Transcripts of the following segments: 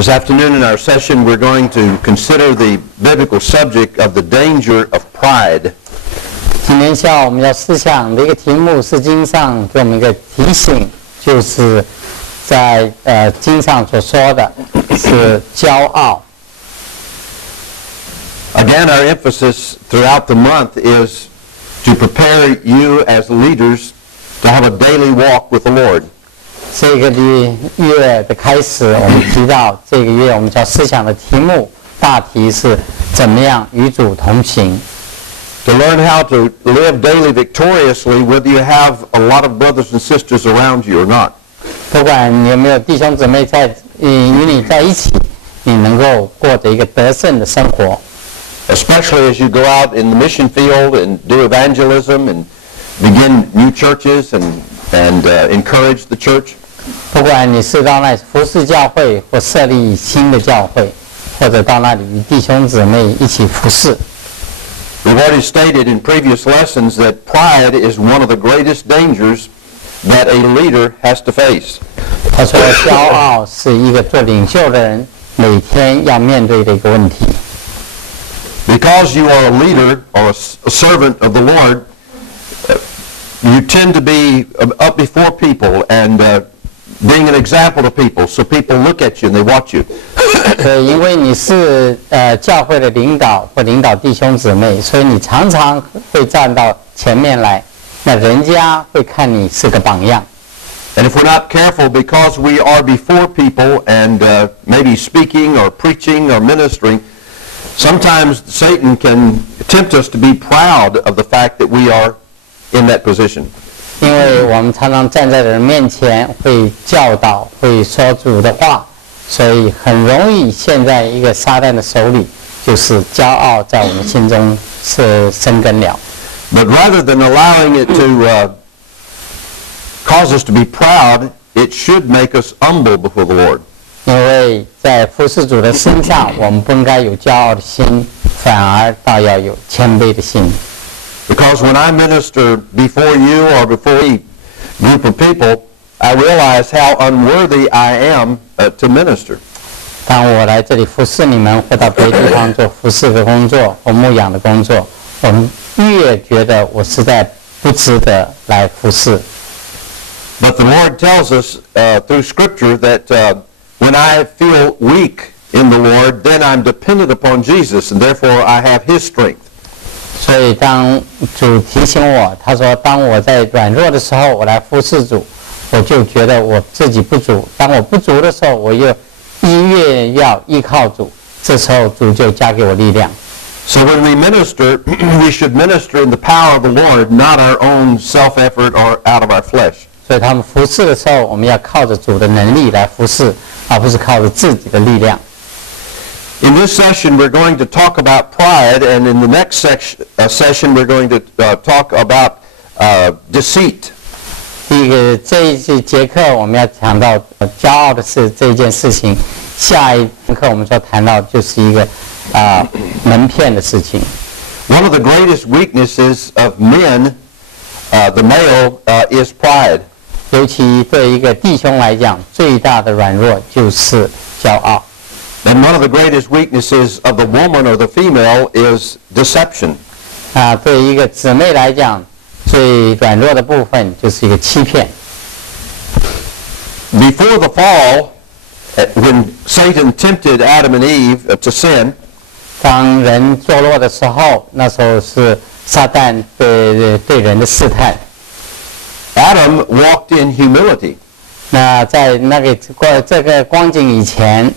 This afternoon in our session, we're going to consider the biblical subject of the danger of pride. 今天下午我们要思想的一个题目是经上给我们一个提醒，就是在经上所说的是骄傲。Again, our emphasis throughout the month is to prepare you as leaders to have a daily walk with the Lord. 这个月的开始，我们提到这个月我们叫思想的题目，大题是怎么样与主同行。To learn how to live daily victoriously, whether you have a lot of brothers and sisters around you or not. 不管你有没有弟兄姊妹与你在一起，你能够过着一个得胜的生活。Especially as you go out in the mission field and do evangelism and begin new churches and encourage the church. 不管你是到那里服侍教会，或设立新的教会，或者到那里与弟兄姊妹一起服侍。We've already stated in previous lessons that pride is one of the greatest dangers that a leader has to face. 他说，骄傲是一个做领袖的人每天要面对的一个问题。Because you are a leader or a servant of the Lord, you tend to be up before people and being an example to people, so people look at you and they watch you. 对，因为你是教会的领导或领导弟兄姊妹，所以你常常会站到前面来，那人家会看你是个榜样。And if we're not careful, because we are before people and maybe speaking or preaching or ministering, sometimes Satan can tempt us to be proud of the fact that we are in that position. 因为我们常常站在人面前，会教导，会说主的话，所以很容易陷在一个撒旦的手里，就是骄傲在我们心中是生根了。But rather than allowing it to cause us to be proud, it should make us humble before the Lord. 因为在服侍主的身上，我们不应该有骄傲的心，反而倒要有谦卑的心。Because when I minister before you or before a group of people, I realize how unworthy I am to minister. 当我来这里服侍你们，或到别的地方做服侍的工作或牧养的工作，我们越觉得我实在不值得来服侍。But the Lord tells us through Scripture that when I feel weak in the Lord, then I'm dependent upon Jesus, and therefore I have His strength. 所以当主提醒我，他说当我在软弱的时候，我来服侍主，我就觉得我自己不足。当我不足的时候，我又越要依靠主，这时候主就加给我力量。So when we minister, we should minister in the power of the Lord, not our own self-effort or out of our flesh. 所以他们服侍的时候，我们要靠着主的能力来服侍，而不是靠着自己的力量。In this session, we're going to talk about pride, and in the next session, we're going to talk about deceit. 这一节课我们要谈到骄傲的是这件事情，下一堂课我们就要谈到就是一个门骗的事情。One of the greatest weaknesses of men, the male, is pride. 尤其对一个弟兄来讲，最大的软弱就是骄傲。And one of the greatest weaknesses of the woman or the female is deception. 对一个姊妹来讲，最软弱的部分就是一个欺骗。Before the fall, when Satan tempted Adam and Eve to sin, 当人堕落的时候，那时候是撒旦对人的试探。Adam walked in humility. 那在这个光景以前，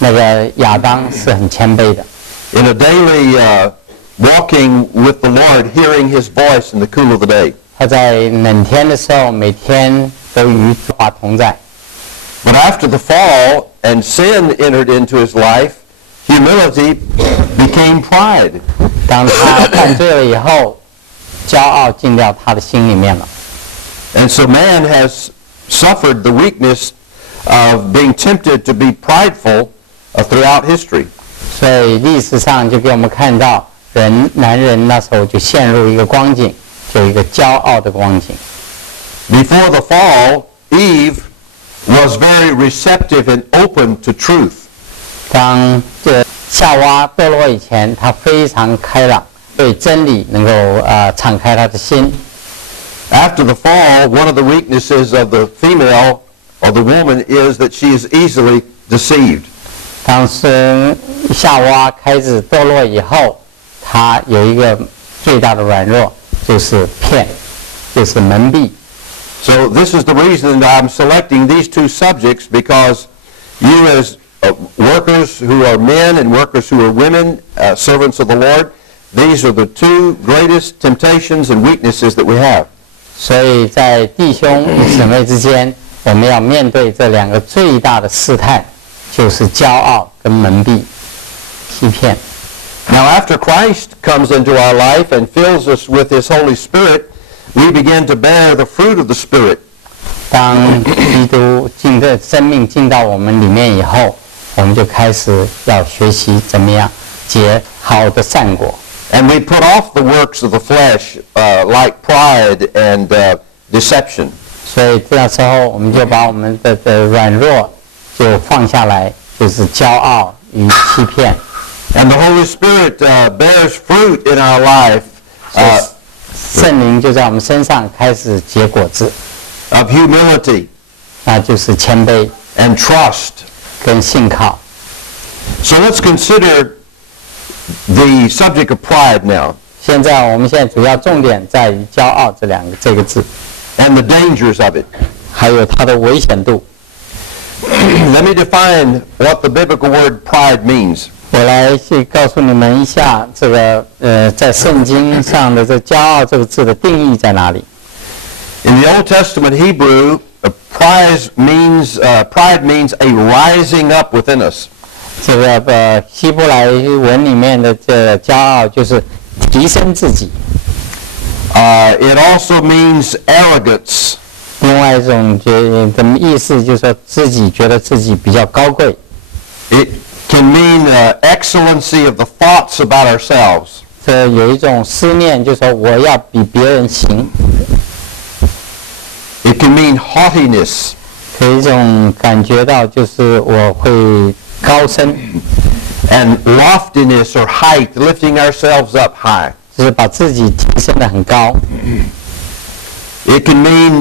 那个亚当是很谦卑的。In a daily walking with the Lord, hearing His voice in the cool of the day. 他在冷天的时候，每天都与主话同在。But after the fall and sin entered into his life, humility became pride. 当他犯罪了以后，骄傲进到他的心里面了。And so man has suffered the weakness of being tempted to be prideful throughout history. 所以历史上就给我们看到，男人那时候就陷入一个光景，就一个骄傲的光景。Before the fall, Eve was very receptive and open to truth. 当夏娃堕落以前，他非常开朗，对真理能够敞开他的心。After the fall, one of the weaknesses of the female or the woman is that she is easily deceived. 当时夏娃开始堕落以后，她有一个最大的软弱，就是骗，就是蒙蔽。So this is the reason that I'm selecting these two subjects, because you as workers who are men and workers who are women, servants of the Lord, these are the two greatest temptations and weaknesses that we have. 所以在弟兄姊妹之间，我们要面对这两个最大的试探，就是骄傲跟蒙蔽、欺骗。Now after Christ comes into our life and fills us with His Holy Spirit, we begin to bear the fruit of the Spirit. 当基督生命进到我们里面以后，我们就开始要学习怎么样结好的善果。And we put off the works of the flesh, like pride and deception. 所以这时候我们就把我们的软弱就放下来，就是骄傲与欺骗。And the Holy Spirit bears fruit in our life 圣灵就在我们身上开始结果子， of humility 那就是谦卑 and trust. 跟信靠。So let's consider the subject of pride now 现在主要重点在于骄傲这个字， and the dangers of it. 还有它的危险度。Let me define what the biblical word pride means. 我来去告诉你们一下这个在圣经上的这骄傲这个字的定义在哪里。In the Old Testament Hebrew, pride means a rising up within us. 这个希伯来文里面的这个骄傲就是提升自己。It also means arrogance. 另外一种的意思就是说自己觉得自己比较高贵。It can mean excellency of the thoughts about ourselves. 这有一种思念，就是说我要比别人行。It can mean haughtiness. 有一种感觉到就是我会高升， and loftiness or height, lifting ourselves up high. 就是把自己提升得很高。It can mean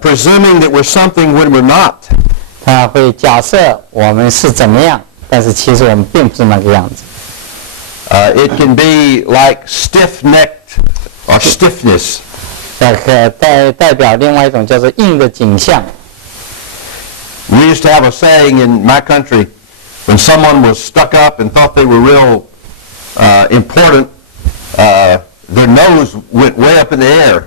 presuming that we're something when we're not. 他会假设我们是怎么样，但是其实我们并不是那个样子。It can be like stiff-necked or stiffness. 那个代表另外一种叫做硬的景象。We used to have a saying in my country, when someone was stuck up and thought they were real important, their nose went way up in the air.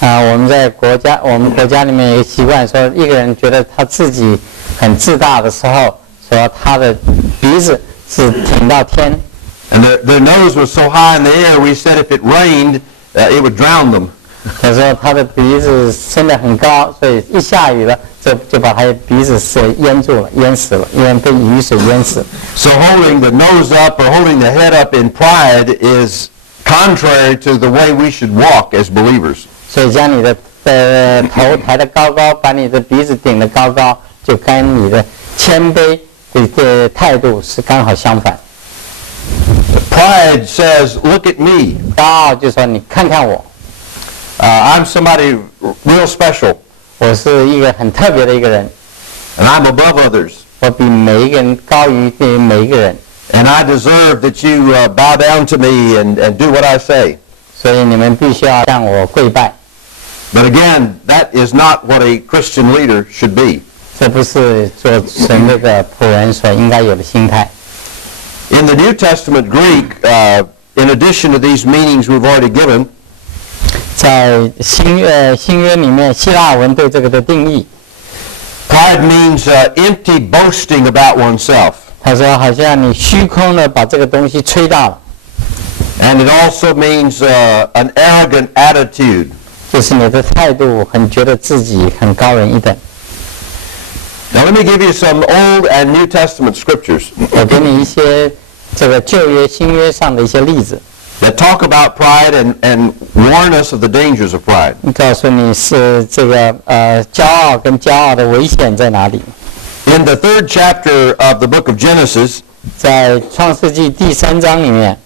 我们国家里面有个习惯，说一个人觉得他自己很自大的时候，说他的鼻子是挺到天。And their nose was so high in the air, we said if it rained, it would drown them. 他说他的鼻子升得很高，所以一下雨了，就把他的鼻子是淹住了，淹死了，因为被雨水淹死。So holding the nose up or holding the head up in pride is contrary to the way we should walk as believers. 所以将你的头抬得高高，把你的鼻子顶得高高，就跟你的谦卑的态度是刚好相反。Pride says, "Look at me." 骄傲就说你看看我。I'm somebody real special. 我是一个很特别的一个人。And I'm above others. 我比每一个人高于每一个人。And I deserve that you bow down to me and do what I say. 所以你们必须要向我跪拜。But again, that is not what a Christian leader should be. 这不是做神的仆人所应该有的心态。In the New Testament Greek, in addition to these meanings we've already given, 在新约里面，希腊文对这个的定义， pride means empty boasting about oneself. 他说好像你虚空的把这个东西吹大了。And it also means an arrogant attitude. 就是你的态度很觉得自己很高人一等。Now let me give you some Old and New Testament scriptures 我给你一些这个旧约、新约上的一些例子， that talk about pride and warn us of the dangers of pride. 告诉你是这个骄傲跟骄傲的危险在哪里。In the 3rd chapter of the book of Genesis, 在创世纪第3章里面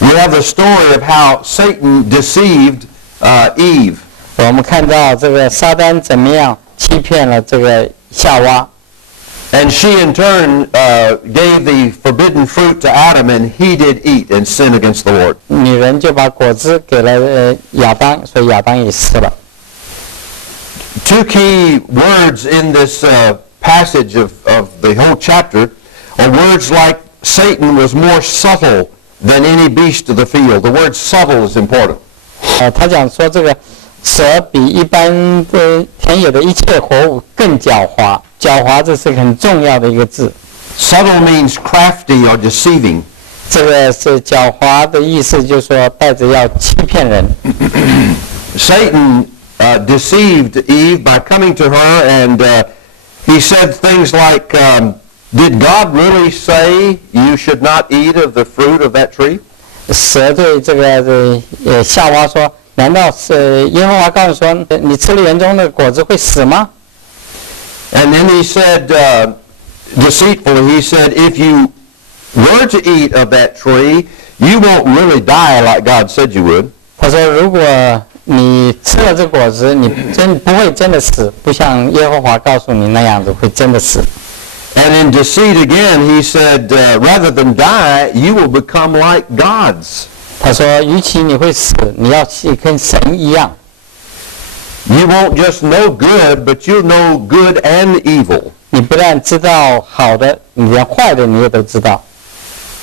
we have the story of how Satan deceived Eve. 我们看到这个撒旦怎么样欺骗了这个夏娃， And she in turn gave the forbidden fruit to Adam, and he did eat and sin against the Lord. 女人就把果子给了亚当，所以亚当也吃了。 Two key words in this passage of the whole chapter are words like Satan was more subtle than any beast of the field. The word subtle is important. 他讲说这个蛇比一般的田野的一切活物更狡猾，狡猾这是很重要的一个字。 Subtle means crafty or deceiving. 这个是狡猾的意思，就是说带着要欺骗人。Satan deceived Eve by coming to her, and he said things like, did God really say you should not eat of the fruit of that tree? 蛇对这个夏娃说：“难道是耶和华告诉说，你吃了园中的果子会死吗？” And then he said, deceitfully, he said, if you were to eat of that tree, you won't really die like God said you would. 他说：“如果你吃了这果子，你不会真的死，不像耶和华告诉你那样子会真的死。” And in deceit again, he said, rather than die, you will become like gods. 他说：“与其你会死，你要跟神一样。 You won't just know good, but you'll know good and evil. 你不但知道好的，你连坏的你也都知道。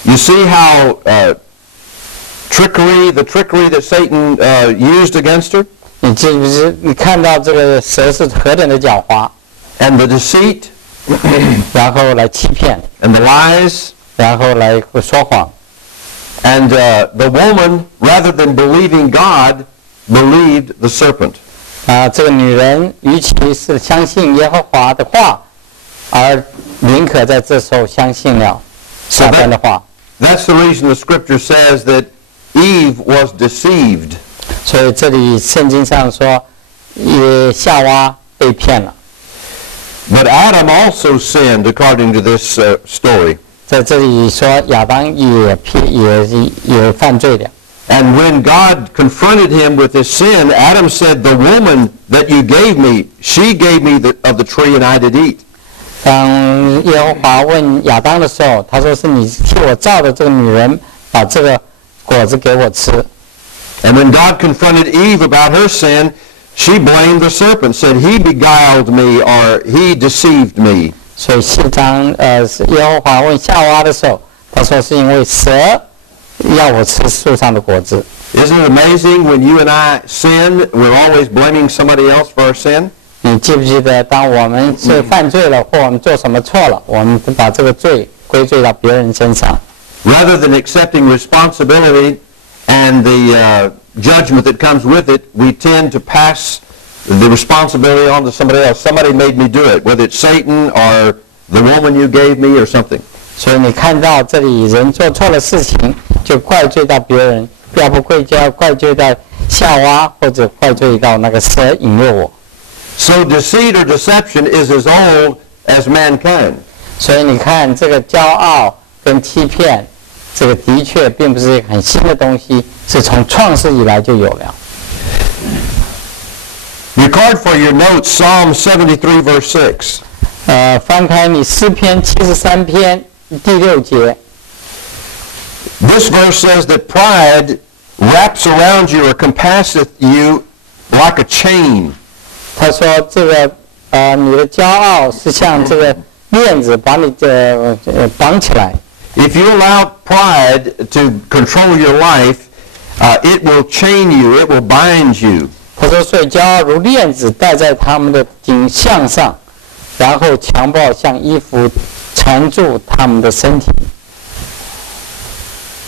You see how the trickery that Satan used against her, 你记不记？你看到这个蛇是何等的狡猾， and the deceit, 然后来欺骗， and the lies, 然后来说谎。 and the woman, rather than believing God, believed the serpent. 这个女人与其是相信耶和华的话，而宁可在这时候相信了撒旦的话。 That's the reason the scripture says that Eve was deceived. 所以这里圣经上说，夏娃被骗了。 But Adam also sinned according to this story. 在这里说亚当也犯罪了。 And when God confronted him with his sin, Adam said, the woman that you gave me, she gave me of the tree and I did eat. 当耶和华问亚当的时候，他说是你替我造的这个女人把这个果子给我吃。 And when God confronted Eve about her sin, she blamed the serpent, said he beguiled me or he deceived me. 所以当耶和华问夏娃的时候，他说是因为蛇要我吃树上的果子。 Isn't it amazing when you and I sin, we're always blaming somebody else for our sin? 你记不记得，当我们是犯罪了，或我们做什么错了，我们把这个罪归罪到别人身上。 Rather than accepting responsibility and the judgment that comes with it, we tend to pass the responsibility on to somebody else. Somebody made me do it, whether it's Satan or the woman you gave me or something. 所以你看到这里人做错了事情，就怪罪到别人，要不就要怪罪到夏娃，或者怪罪到那个蛇引诱我。 So deceit or deception is as old as mankind. 所以你看，这个骄傲跟欺骗，这个的确并不是很新的东西，是从创世以来就有了。 Record for your notes Psalm 73 verse 6. 翻开你诗篇73篇第6节。 This verse says that pride wraps around you or compasseth you like a chain. 他说这个你的骄傲是像这个链子把你绑起来。 If you allow pride to control your life, it will chain you, it will bind you. 他说，所以骄傲如链子戴在他们的颈项上，然后强暴像衣服缠住他们的身体。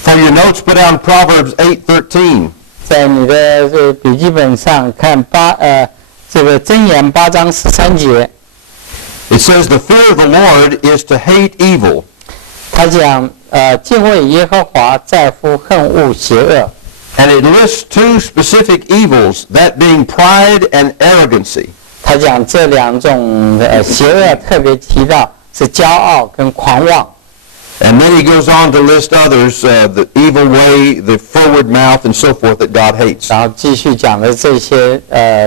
For your notes, put down Proverbs 8:13. 在你的笔记本上看这个箴言8章13节。 It says, the fear of the Lord is to hate evil. 他讲敬畏耶和华在乎恨恶邪恶。 And it lists two specific evils, that being pride and arrogancy. 他讲这两种邪恶特别提到是骄傲跟狂妄。And then he goes on to list others, the evil way, the forward mouth, and so forth that God hates. 然后继续讲的这些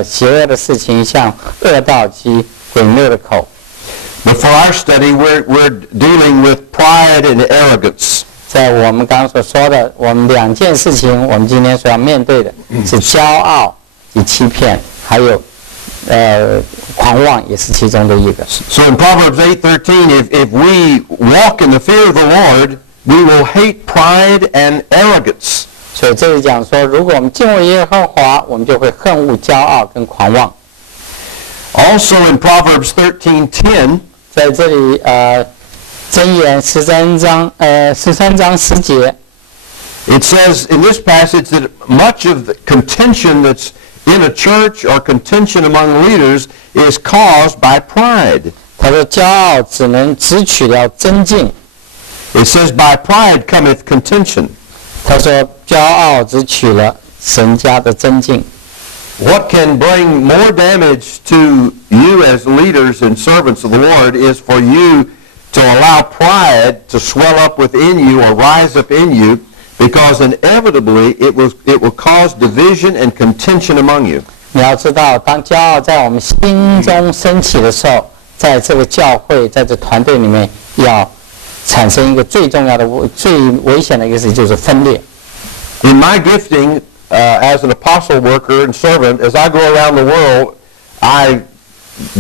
邪恶的事情，像恶道及毁灭的口。But for our study, we're dealing with pride and arrogance. 在我们刚刚所说的，我们两件事情，我们今天所要面对的是骄傲与欺骗，还有狂妄也是其中的一个。So in Proverbs 8:13, if we walk in the fear of the Lord, we will hate pride and arrogance. 所以这里讲说，如果我们敬畏耶和华，我们就会恨恶骄傲跟狂妄。Also in Proverbs 13:10, 在这里箴言13章10节。It says in this passage that much of the contention that's in a church or contention among leaders is caused by pride. 他说骄傲只取了增进。It says by pride cometh contention. 他说骄傲只取了神家的增进。What can bring more damage to you as leaders and servants of the Lord is for you to allow pride to swell up within you or rise up in you, because inevitably it will cause division and contention among you. 你要知道，当骄傲在我们心中升起的时候，在这个教会，在这团队里面，要产生一个最重要的、最危险的一个事，就是分裂。In my gifting as an apostle worker and servant, as I go around the world, I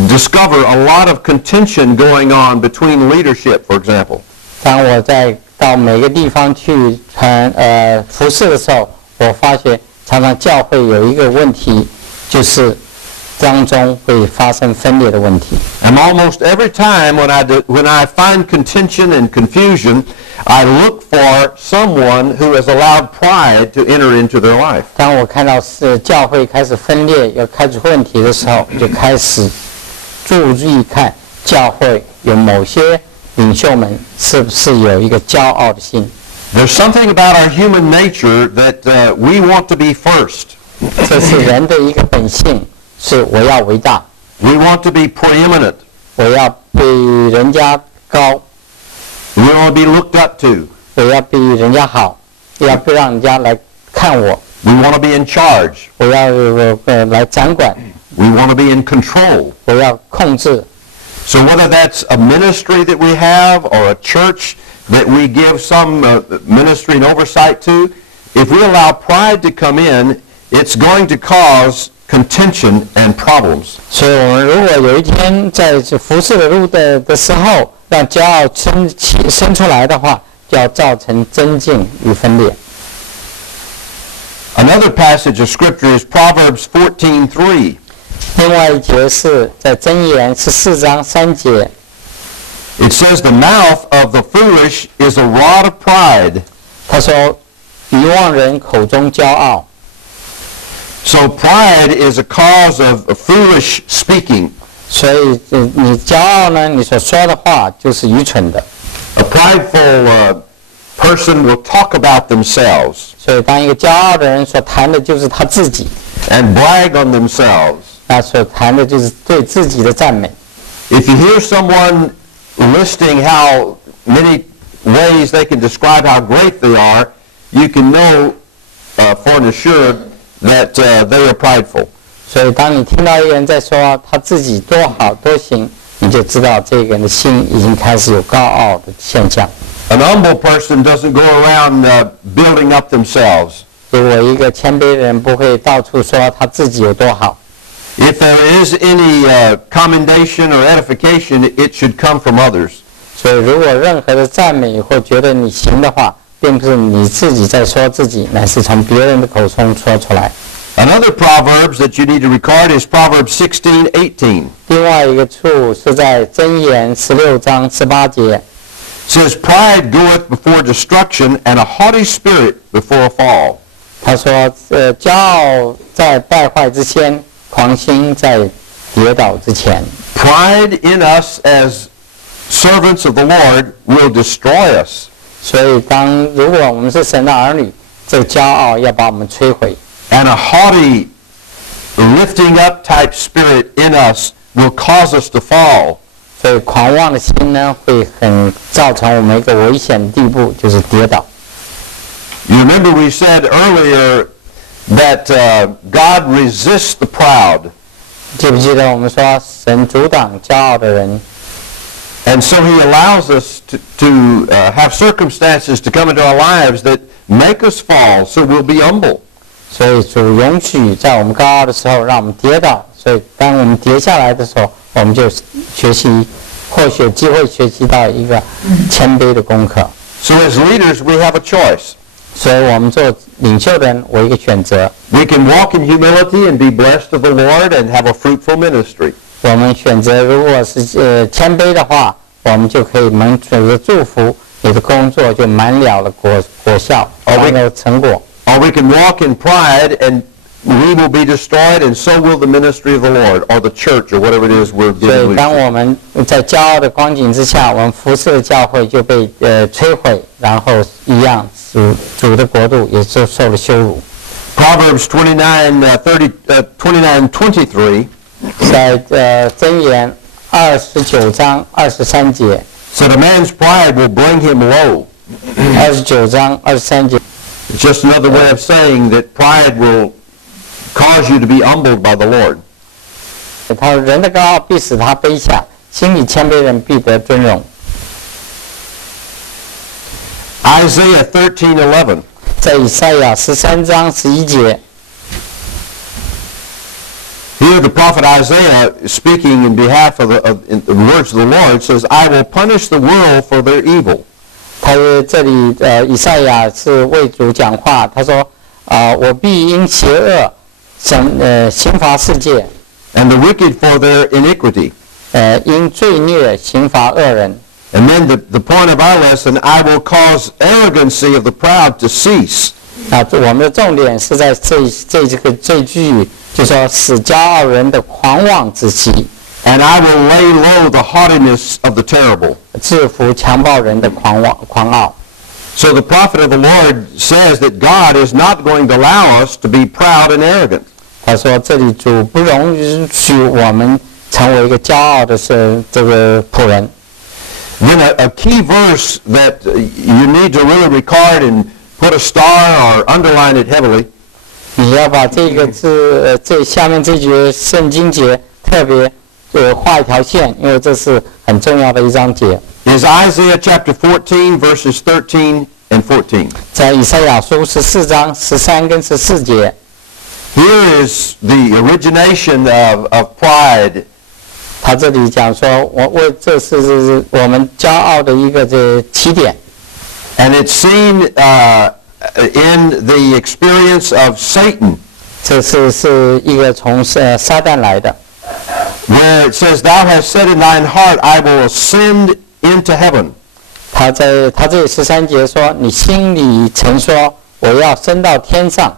discover a lot of contention going on between leadership, for example. 当我到每个地方去服侍的时候，我发现常常教会有一个问题，就是当中会发生分裂的问题。And almost every time when I find contention and confusion, I look for someone who has allowed pride to enter into their life. 当我看到是教会开始分裂，要开始问题的时候，就开始注意看教会有某些领袖们是不是有一个骄傲的心。There's something about our human nature that we want to be first. 这是人的一个本性，是我要伟大， We want to be preeminent. 我要比人家高， We want to be looked up to. 我要比人家好，要不让人家来看我， We want to be in charge. 我要来掌管， We want to be in control. 我要控制。So whether that's a ministry that we have or a church that we give some ministry and oversight to, if we allow pride to come in, it's going to cause contention and problems. 所以我们如果有一天在服侍的路的时候，让骄傲生出来的话，就要造成增进与分裂。Another passage of Scripture is Proverbs 14:3. 另外一节是在箴言14章3节， It says, "The mouth of the foolish is a rod of pride." 他说：“愚妄人口中骄傲。” So pride is a cause of foolish speaking. 所以你骄傲呢，你所说的话就是愚蠢的。 A prideful person will talk about themselves 所以当一个骄傲的人所谈的就是他自己， and brag on themselves. 那所谈的就是对自己的赞美。 If you hear someone listing how many ways they can describe how great they are, you can know for an assured that they are prideful. 所以当你听到一个人在说他自己多好多行，你就知道这个人的心已经开始有高傲的现象。 An humble person doesn't go around building up themselves. 如果一个谦卑的人不会到处说他自己有多好， If there is any commendation or edification, it should come from others. 所以如果任何的赞美或觉得你行的话，并不是你自己在说自己，乃是从别人的口中说出来。 Another Proverbs that you need to record is Proverbs 16:18. 另外一个处是在箴言16章18节， It says, "Pride goeth before destruction, and a haughty spirit before a fall." 他说：骄傲在败坏之先，狂心在跌倒之前。 Pride in us as servants of the Lord will destroy us. 所以如果我们是神的儿女，这个骄傲要把我们摧毁。 And a haughty, lifting up type spirit in us will cause us to fall. 所以狂妄的心呢，会造成我们一个危险的地步，就是跌倒。You remember we said earlier that God resists the proud. 记不记得我们说神阻挡骄傲的人？ And so he allows us to have circumstances to come into our lives that make us fall, so we'll be humble. 所以主容许在我们高傲的时候让我们跌倒，所以当我们跌下来的时候，我们就学习，或许有机会学习到一个谦卑的功课。 So as leaders, we have a choice. 所以我们做领袖的人，我一个选择， We can walk in humility and be blessed of the Lord and have a fruitful ministry. 我们选择如果是谦卑的话，我们就可以蒙主的祝福，你的工作就满了了果效，满了成果。 Or we can walk in pride and we will be destroyed, and so will the ministry of the Lord or the church or whatever it is we're 所以 dealing 当 with. 我们在骄傲的光景之下，我们服侍的教会就被摧毁，然后一样主的国度也就受了羞辱。 Proverbs 29:23 在箴言29章23节， said, "A man's pride will bring him low." 29章23节。 It's just another way of saying that pride will cause you to be humbled by the Lord. 他说：“人的高傲必使他卑下，心里谦卑人必得尊荣。” Isaiah 13:11. 在以赛亚13章11节， Here the prophet Isaiah, speaking in behalf in the words of the Lord, says, "I will punish the world for their evil." 他这里以赛亚是为主讲话，他说：“我必因邪恶刑罚世界， and the wicked for their iniquity." 因罪孽刑罚恶人。” And then the point of our lesson, "I will cause arrogancy of the proud to cease." 我们的重点是在这句，就说使骄傲人的狂妄止息， "And I will lay low the haughtiness of the terrible." 制服强暴人的狂傲。 So the prophet of the Lord says that God is not going to allow us to be proud and arrogant. 他说：“这里主不容许我们成为一个骄傲的这个仆人。” Then a key verse that you need to really record and put a star or underline it heavily 你要把这个字，这下面这节圣经节特别画一条线，因为这是很重要的一章节。 is Isaiah chapter 14, verses 13 and 14. 在以赛亚书14章13跟14节， Here is the origination of pride. 他这里讲说，这是我们骄傲的一个起点。 And it's seen in the experience of Satan, 这是一个从撒旦来的， where it says, "Thou hast said in thine heart, I will ascend into heaven." 他这里13节说，你心里曾说我要升到天上。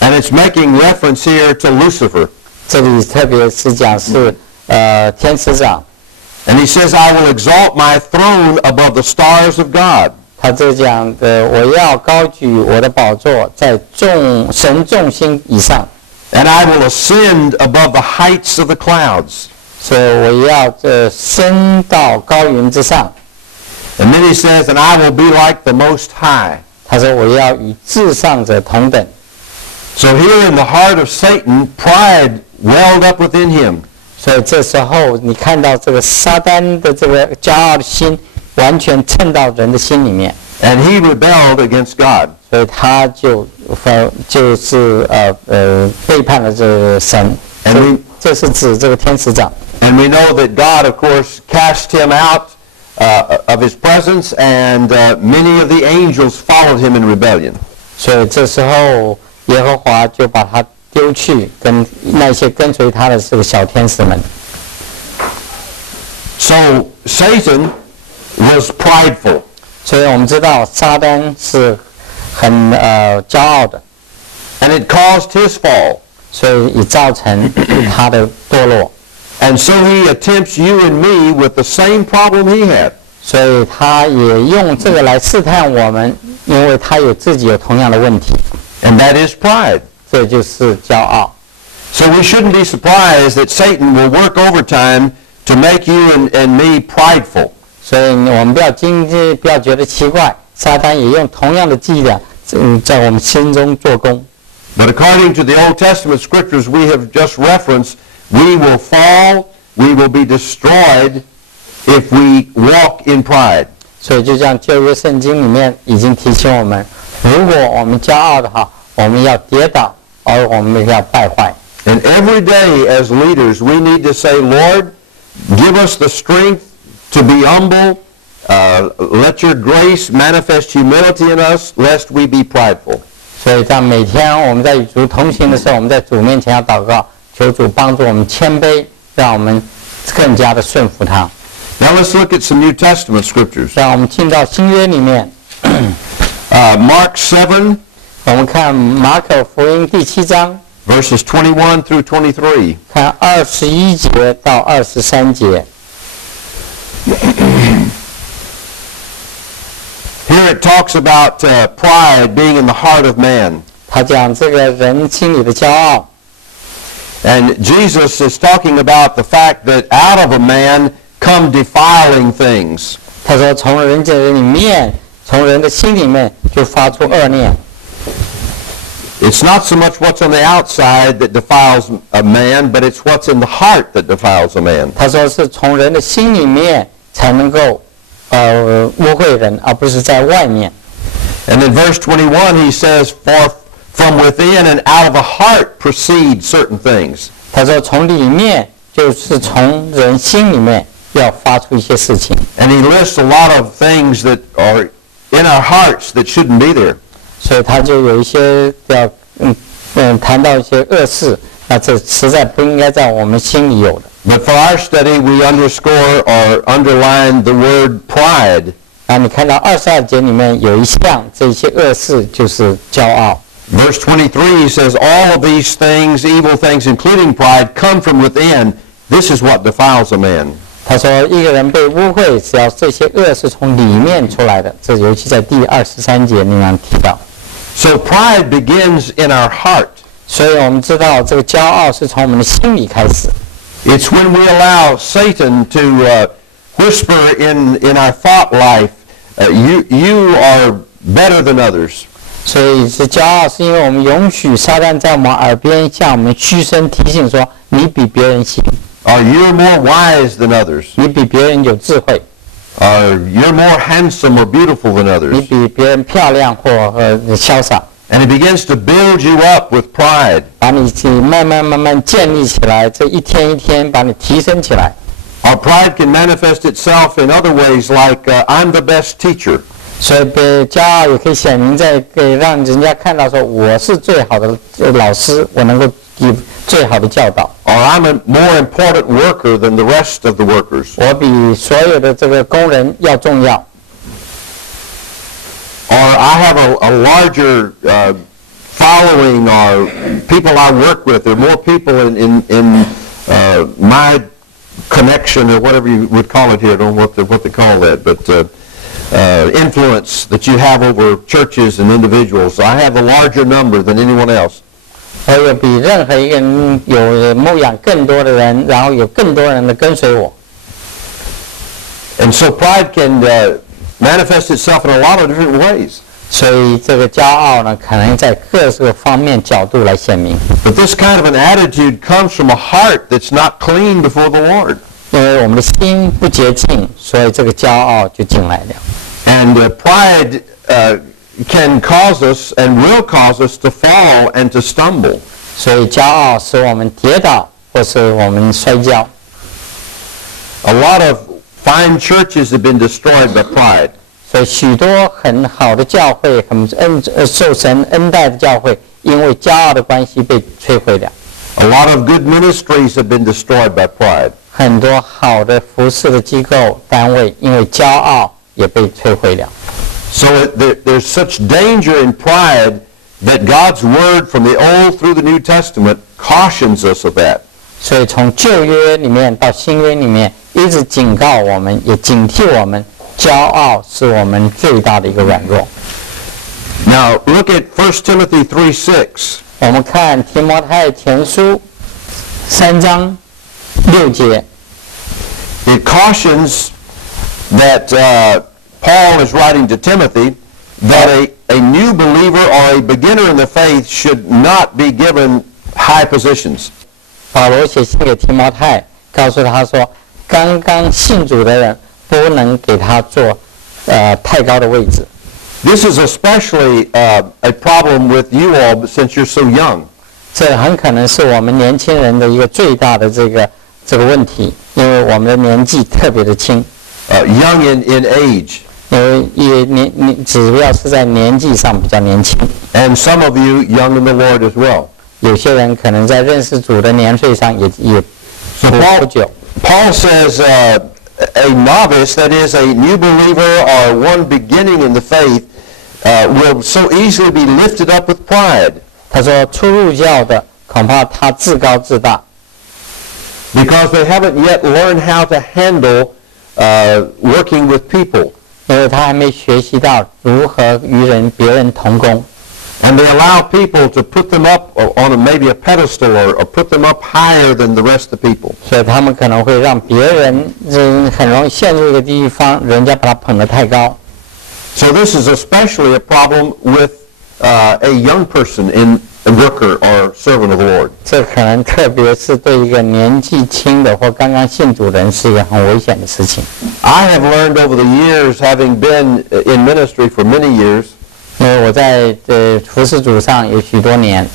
And it's making reference here to Lucifer. 这里特别是讲是天使长， And he says, "I will exalt my throne above the stars of God." 他这讲的我要高举我的宝座在神众星以上， And I will ascend above the heights of the clouds. 所以我要升到高云之上。 And then he says, "And I will be like the Most High." 他说我要与至上者同等。 So here in the heart of Satan, pride welled up within him. 所以这时候你看到这个撒旦的这个骄傲的心完全蹭到人的心里面， And he rebelled against God. 所以他就是背叛了这个神。 And 这是指这个天使长。 And we know that God, of course, cast him out of his presence, and many of the angels followed him in rebellion. 所以这时候耶和华就把他丢去，跟那些跟随他的这个小天使们。 So Satan was prideful. 所以我们知道撒旦是很骄傲的， And it caused his fall. 所以也造成他的堕落。 And so he attempts you and me with the same problem he had. 所以他也用这个来试探我们，因为他自己有同样的问题， And that is pride. 这就是骄傲。 So we shouldn't be surprised that Satan will work overtime to make you and me prideful. 所以我们不要觉得奇怪，撒旦也用同样的伎俩，在我们心中做工。But according to the Old Testament scriptures we have just referenced, we will fall, we will be destroyed if we walk in pride. 所以就像旧约圣经里面已经提醒我们，如果我们骄傲的话，我们要跌倒，而我们要败坏。And every day as leaders we need to say, Lord, give us the strength to be humble, let your grace manifest humility in us, lest we be prideful. 所以在每天我们在与主同行的时候，我们在主面前要祷告，求主帮助我们谦卑，让我们更加的顺服他。Now let's look at some New Testament scriptures. 让我们进到新约里面， Mark 7, 我们看马可福音第7章， verses 21 through 23. 看21节到23节。Here it talks about pride being in the heart of man. 他讲这个人心里的骄傲， And Jesus is talking about the fact that out of a man come defiling things. 他说从人里面，从人的心里面就发出恶念。It's not so much what's on the outside that defiles a man, but it's what's in the heart that defiles a man. 他说是从人的心里面才能够污秽人，而不是在外面。 And in verse 21 he says, For from within and out of the heart proceed certain things. 他说从里面就是从人心里面要发出一些事情。 And he lists a lot of things that are in our hearts that shouldn't be there. 所以他就有一些要谈到一些恶事，那这实在不应该在我们心里有的。 But for our study, we underscore or underline the word pride. 那你看到22节里面有一项，这些恶事就是骄傲。 Verse 23 says, All of these things, evil things, including pride, come from within. This is what defiles a man. 他说一个人被污秽，只要这些恶是从里面出来的，这尤其在第23节里面提到。 So pride begins in our heart. 所以我们知道这个骄傲是从我们的心里开始。 It's when we allow Satan to whisper in our thought life, you are better than others. 所以是骄傲，是因为我们允许撒旦在我们耳边向我们嘘声提醒说：“你比别人行。” Or you're more wise than others. 你比别人有智慧。Or you're more handsome or beautiful than 你 others. 比别人漂亮或潇洒。 And it begins to build you up with pride. 把你慢慢建立起来，这一天一天把你提升起来。 Our pride can manifest itself in other ways, like I'm the best teacher. 所以骄傲也可以显明在让人家看到说我是最好的老师，我能够给最好的教导。 Or I'm a more important worker than the rest of the workers. 我比所有的这个工人要重要。 Or I have a larger following, or people I work with. There are more people in my connection, or whatever you would call it here. I don't know what they call that, but influence that you have over churches and individuals. So I have a larger number than anyone else. 我有比任何一个人有牧养更多的人，然后有更多人的跟随我。 And so pride can manifest itself in a lot of different ways. 所以这个骄傲呢，可能在各个方面角度来显明。 But this kind of an attitude comes from a heart that's not clean before the Lord. 因为我们的心不洁净，所以这个骄傲就进来了。 And pride can cause us and will cause us to fall and to stumble. 所以骄傲使我们跌倒，或是我们摔跤。 A lot of fine churches have been destroyed by pride. 所以许多很好的教会，受神恩待的教会，因为骄傲的关系被摧毁了。 A lot of good ministries have been destroyed by pride. 很多好的服侍的机构单位，因为骄傲也被摧毁了。 So there's such danger in pride that God's word from the Old through the New Testament cautions us of that. 所以从旧约里面到新约里面，一直警告我们，也警惕我们，骄傲是我们最大的一个软弱。 Now look at 1 Timothy 3:6. 我们看提摩太前书3章6节。it cautions that Paul is writing to Timothy that a new believer or a beginner in the faith should not be given high positions. 保罗写信给提摩太，告诉他说，刚刚信主的人不能给他做太高的位置。This is especially a problem with you all since you're so young. 这很可能是我们年轻人的一个最大的这个问题，因为我们的年纪特别的轻。Young in age. 因为只要是在年纪上比较年轻。And some of you young in the Lord as well. 有些人可能在认识主的年岁上也不久。Paul says a novice, that is a new believer or one beginning in the faith, will so easily be lifted up with pride. 他说初入教的恐怕他自高自大。Because they haven't yet learned how to handle working with people. 因为他还没学习到如何与别人同工。And they allow people to put them up on maybe a pedestal or put them up higher than the rest of the people. 所以他们可能会让别人很容易陷入一个地方，人家把他捧得太高。So this is especially a problem with a young person in a worker or servant of the Lord. 这可能特别是对一个年纪轻的或刚刚信主的人是一个很危险的事情。I have learned over the years, having been in ministry for many years, 因为我在服事主上有许多年，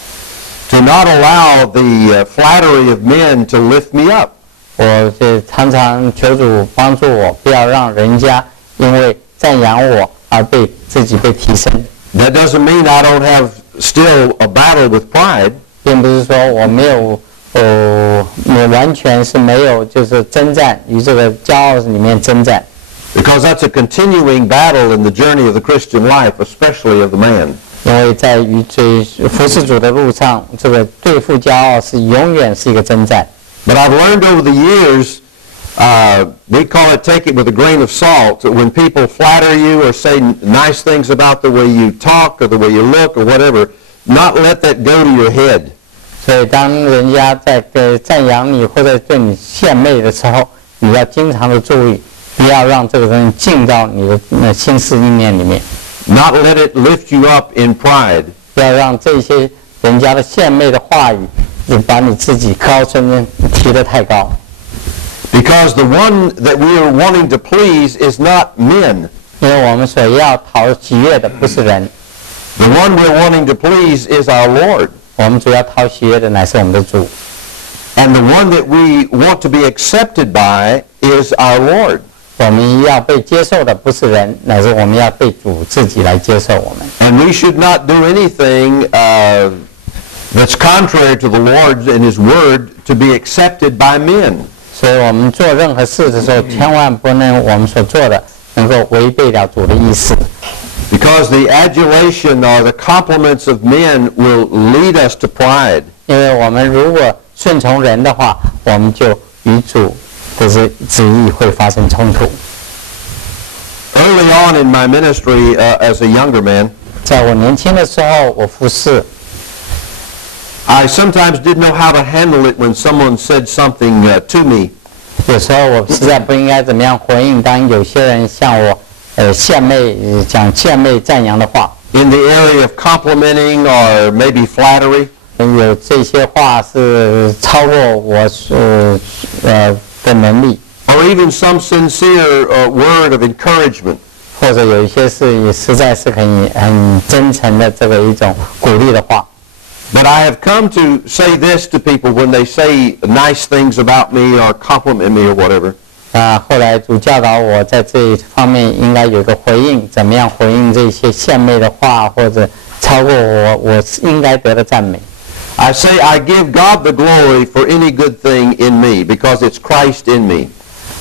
to not allow the flattery of men to lift me up. 我常常求主帮助我，不要让人家因为赞扬我而自己被提升。That doesn't mean I don't have still a battle with pride. 并不是说我没有完全是没有就是征战与这个骄傲里面征战。Because that's a continuing battle in the journey of the Christian life, especially of the man. 因为在服事主的路上，这个对付骄傲是永远是一个征战。But I've learned over the years, we call it take it with a grain of salt. When people flatter you or say nice things about the way you talk or the way you look or whatever, not let that go to your head. 所以当人家在赞扬你或者对你献媚的时候，你要经常的注意，不要让这个人进到你的心思意念里面。Not let it lift you up in pride. 不要让这些人家的献媚的话语，把你自己高升提得太高。Because the one that we are wanting to please is not men. 因为我们所要讨喜悦的不是人， The one we're wanting to please is our Lord. 我们主要讨喜悦的乃是我们的主。And the one that we want to be accepted by is our Lord. 我们要被接受的不是人，乃是我们要被主自己来接受我们。And we should not do anything that's contrary to the Lord and His Word to be accepted by men. 所以我们做任何事的时候，千万不能我们所做的能够违背了主的意思。Because the adulation or the compliments of men will lead us to pride. 因为我们如果顺从人的话，我们就与主的旨意会发生冲突。Early on in my ministry as a younger man, 在我年轻的时候，我服侍， I sometimes didn't know how to handle it when someone said something to me. 有时候我实在不应该怎么样回应，当有些人向我讲献媚赞扬的话。In the area of complimenting or maybe flattery. 有这些话是超过我的能力， Or even some sincere word of encouragement. 或者有一些是也实在是很真诚的这个一种鼓励的话。But I have come to say this to people when they say nice things about me or compliment me or whatever. 后来主教导我在这一方面应该有个回应，怎么样回应这些献媚的话，或者超过我应该得的赞美。I say I give God the glory for any good thing in me because it's Christ in me.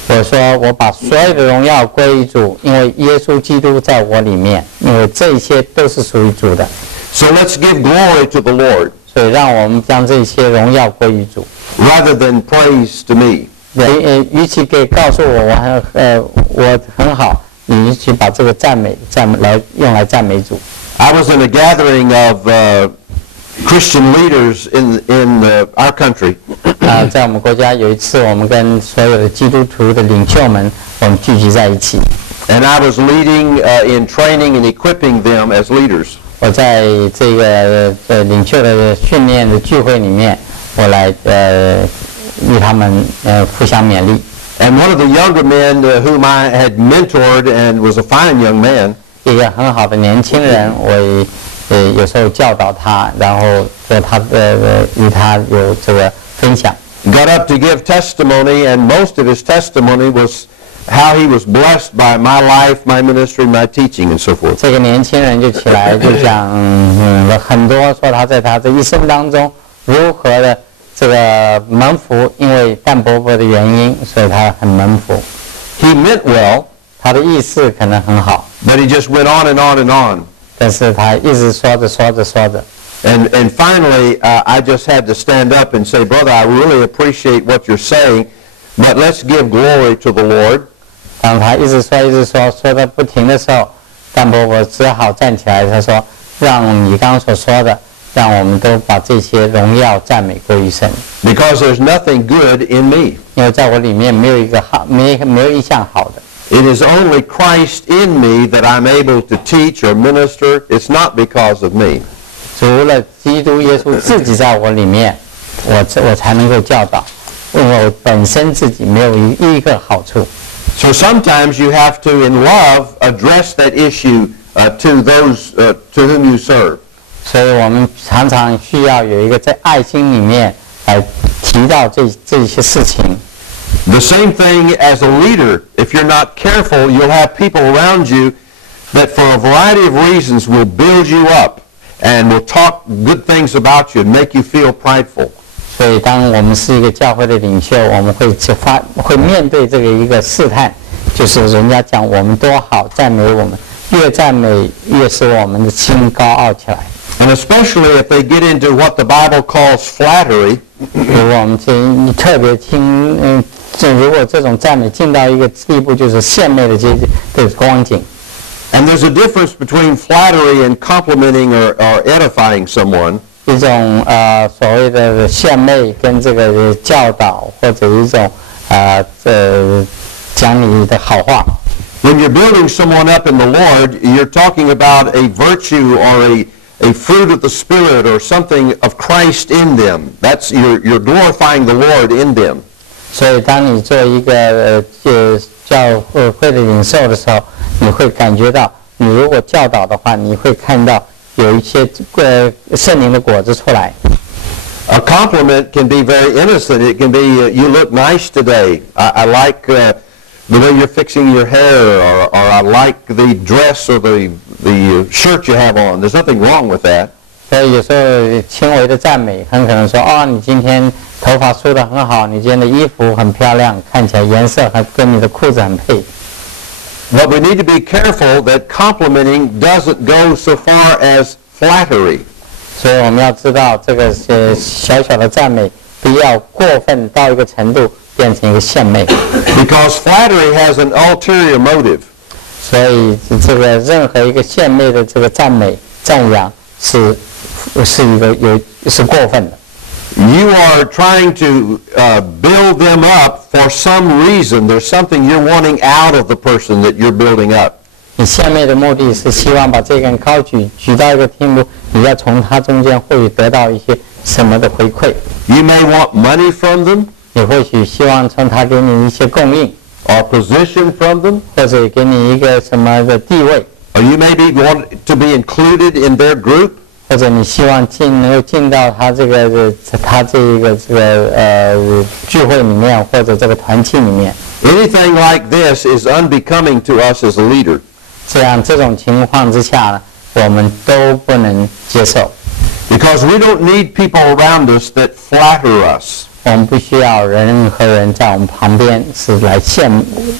我说我把所有的荣耀归于主，因为耶稣基督在我里面，因为这些都是属于主的。So let's give glory to the Lord. 所以让我们将这些荣耀归于主 rather than praise to me. 与其给告诉我很好，你与其把这个赞美用来赞美主。I was in a gathering of Christian leaders in our country. 在我们国家有一次，我们跟所有的基督徒的领袖们，我们聚集在一起。And I was leading in training and equipping them as leaders. 我在这个领袖的训练的聚会里面，我来与他们互相勉励。And one of the younger men whom I had mentored and was a fine young man. 一个很好的年轻人，我有时候教导他，然后和他与他有这个分享。Got up to give testimony, and most of his testimony was how he was blessed by my life, my ministry, my teaching, and so forth. 这个年轻人就起来就讲了很多，说他在他这一生当中如何的这个蒙福，因为但伯伯的原因，所以他很蒙福。He meant well, 他的意思可能很好， but he just went on and on and on. 但是他一直说着。And finally, I just had to stand up and say, brother, I really appreciate what you're saying, but let's give glory to the Lord. 当他一直说到不停的时候，但伯伯只好站起来，他说：“让你刚刚所说的，让我们都把这些荣耀赞美归于神。 Because there's nothing good in me. 因为在我里面没有一个好，没有一项好的。 It is only Christ in me that I'm able to teach or minister. It's not because of me. 除了基督耶稣自己在我里面，我才能够教导，因为我本身自己没有一个好处。 So sometimes you have to, in love, address that issue to those to whom you serve. 所以我们常常需要有一个在爱心里面来提到这些事情。 The same thing as a leader. If you're not careful, you'll have people around you that for a variety of reasons will build you up and will talk good things about you and make you feel prideful. 所以当我们是一个教会的领袖，我们会面对这个一个试探，就是人家讲我们多好，赞美我们，越赞美越使我们的心高傲起来。 And especially if they get into what the Bible calls flattery. 如果我们特别如果这种赞美进到一个地步，就是献媚的光景。 And there's a difference between flattery and complimenting or edifying someone. 一种所谓的献媚跟这个教导，或者一种讲你的好话。 When you're building someone up in the Lord, you're talking about a virtue or a fruit of the Spirit or something of Christ in them. That's you're glorifying the Lord in them. 所以当你做一个教会的领袖的时候，你会感觉到，你如果教导的话，你会看到有一些圣灵的果子出来。 A compliment can be very innocent. It can be, you look nice today. I like the way you're fixing your hair, or I like the dress or the shirt you have on. There's nothing wrong with that. 所以有时候轻微的赞美，很可能说：“哦，你今天头发梳得很好，你今天的衣服很漂亮，看起来颜色还跟你的裤子很配。” But we need to be careful that complimenting doesn't go so far as flattery. 所以我们要知道，这个小小的赞美不要过分到一个程度，变成一个献媚。 Because flattery has an ulterior motive. 所以这个任何一个献媚的这个赞美赞扬是过分的。 You are trying to build them up for some reason. There's something you're wanting out of the person that you're building up. 你献媚的目的是希望把这个人高举到一个地步，你要从他中间或许得到一些什么的回馈。 You may want money from them. 你或许希望从他给你一些供应， Or position from them. 或者给你一个什么的地位， Or you maybe want to be included in their group. 或者你希望能够进到他这个聚会里面，或者这个团契里面。 Anything like this is unbecoming to us as a leader. 这种情况之下呢，我们都不能接受。 Because we don't need people around us that flatter us. 我们不需要任何人在我们旁边是来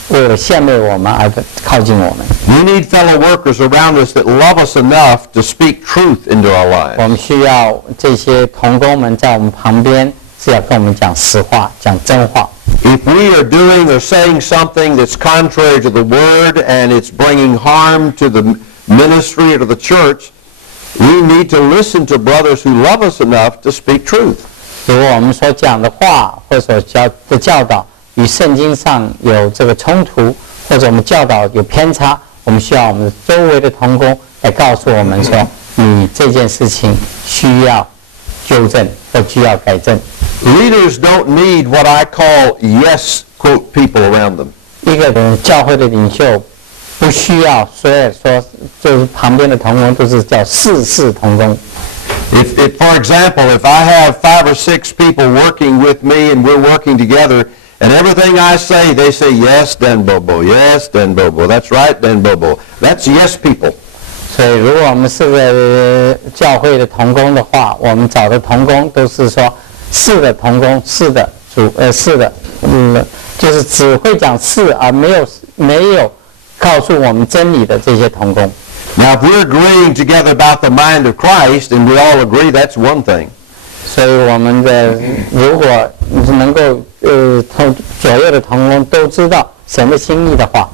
为了献媚我们而靠近我们。 We need fellow workers around us that love us enough to speak truth into our 我 lives. 们需要这些同工们在我们旁边是要跟我们讲实话，讲真话。 If we are doing or saying something that's contrary to the Word and it's bringing harm to the ministry or to the church, we need to listen to brothers who love us enough to speak truth. 如果我们所讲的话或所教导与圣经上有这个冲突，或者我们教导有偏差，我们需要我们周围的同工来告诉我们说，你这件事情需要纠正或需要改正。Leaders don't need what I call yes quote people around them. 一个教会的领袖不需要所有说就是旁边的同工都是叫事同工。If, for example, if I have 5 or 6 people working with me and we're working together, and everything I say, they say, yes, Dan Bobo, yes, Dan Bobo, that's right, Dan Bobo. That's yes people. 所以如果我们是个教会的同工的话，我们找的同工都是说是的同工，是的是的，就是只会讲是而没有告诉我们真理的这些同工。Now, if we're agreeing together about the mind of Christ, and we all agree, that's one thing. 所以我们的如果能够左右的同工都知道神的心意的话。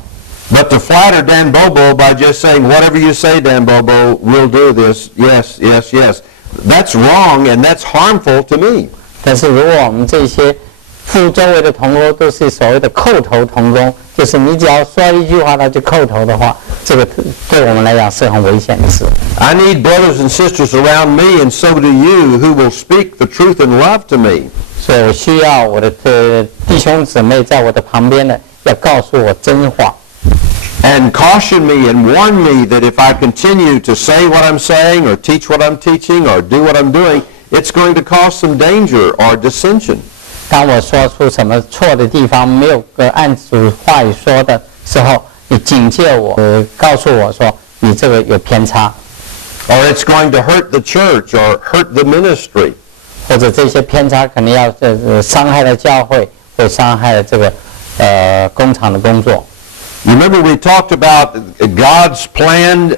But to flatter Dan Bobo by just saying, whatever you say, Dan Bobo, we'll do this, yes, yes, yes, that's wrong and that's harmful to me. 但是如果我们这些周围的同工都是所谓的叩头同工，就是你只要说一句话他就叩头的话，这个对我们来讲是很危险的事。I need brothers and sisters around me, and so do you, who will speak the truth in love to me. 所以我需要我的弟兄姊妹在我的旁边呢，要告诉我真话。And caution me and warn me that if I continue to say what I'm saying or teach what I'm teaching or do what I'm doing, it's going to cause some danger or dissension. 当我说出什么错的地方，没有按主话语说的时候，你警戒我，告诉我说你这个有偏差。Or it's going to hurt the church or hurt the ministry. 或者这些偏差可能要伤害了教会，会伤害了这个工厂的工作。You remember we talked about God's plan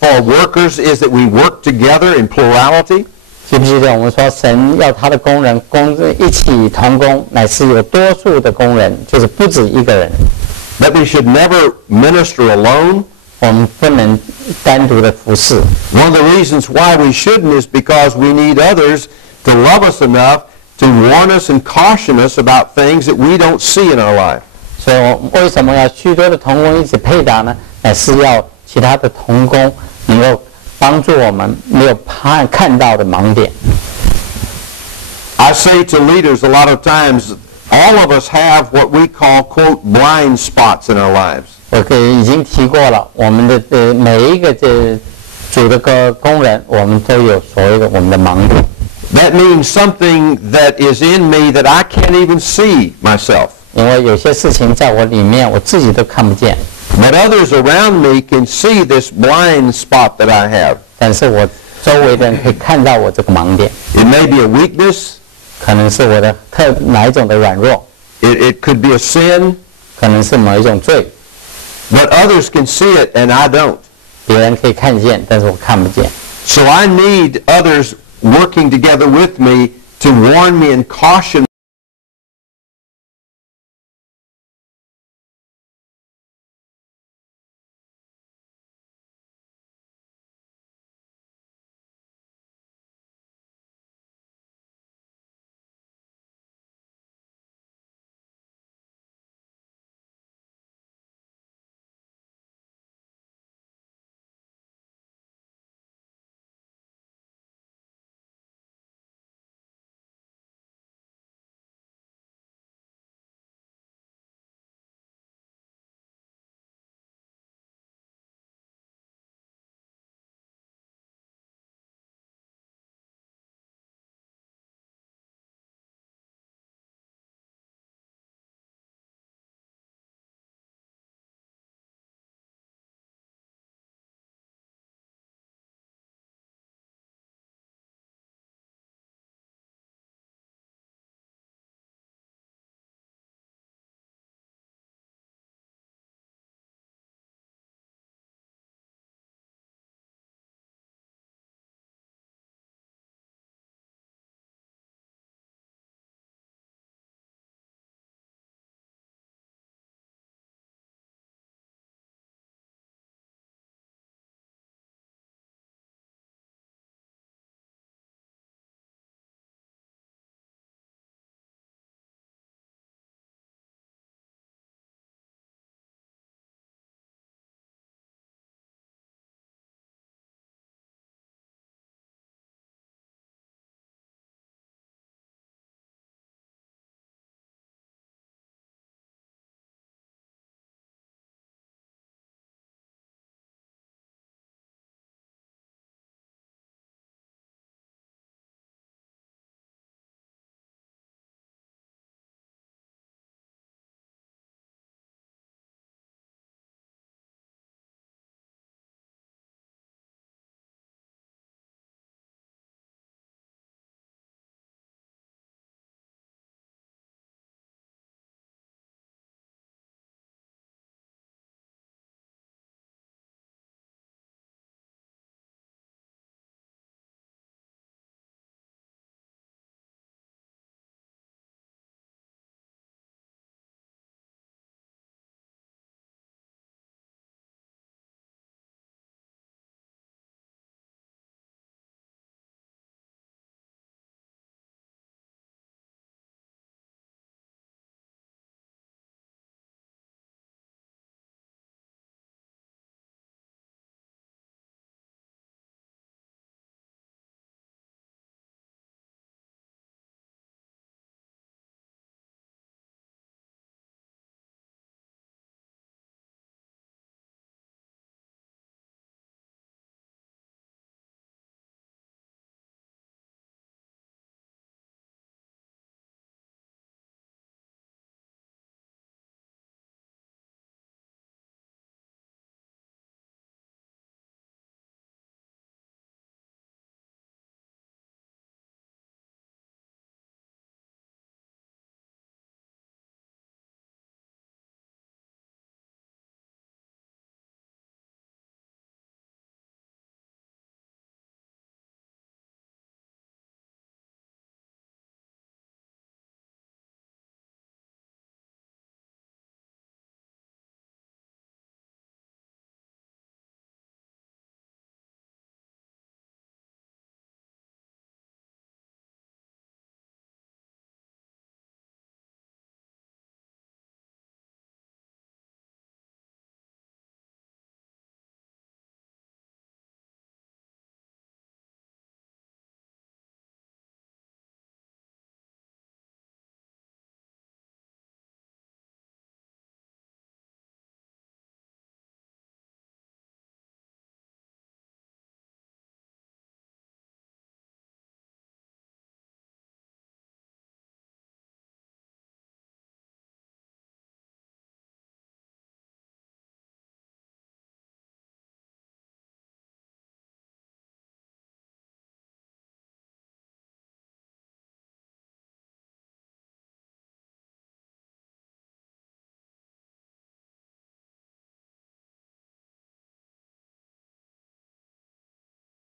for workers is that we work together in plurality? 记不记得我们说神要他的工人一起同工，乃是有多数的工人，就是不止一个人。That we should never minister alone. 我们不能单独的服侍。One of the reasons why we shouldn't is because we need others to love us enough to warn us and caution us about things that we don't see in our life. 所以为什么要许多的同工一起配搭呢？乃是要其他的同工能够帮助我们没有看到的盲点。I say to leaders a lot of times, all of us have what we call, quote, blind spots in our lives. 我已经提过了，我们的每一个主的工人，我们都有所谓的我们的盲点。That means something that is in me that I can't even see myself. 因为有些事情在我里面，我自己都看不见。But others around me can see this blind spot that I have. 但是我周围的人可以看到我这个盲点。It may be a weakness. 可能是我的哪一种的软弱。It could be a sin. 可能是某一种罪。But others can see it and I don't. 别人可以看见，但是我看不见。So I need others working together with me to warn me and caution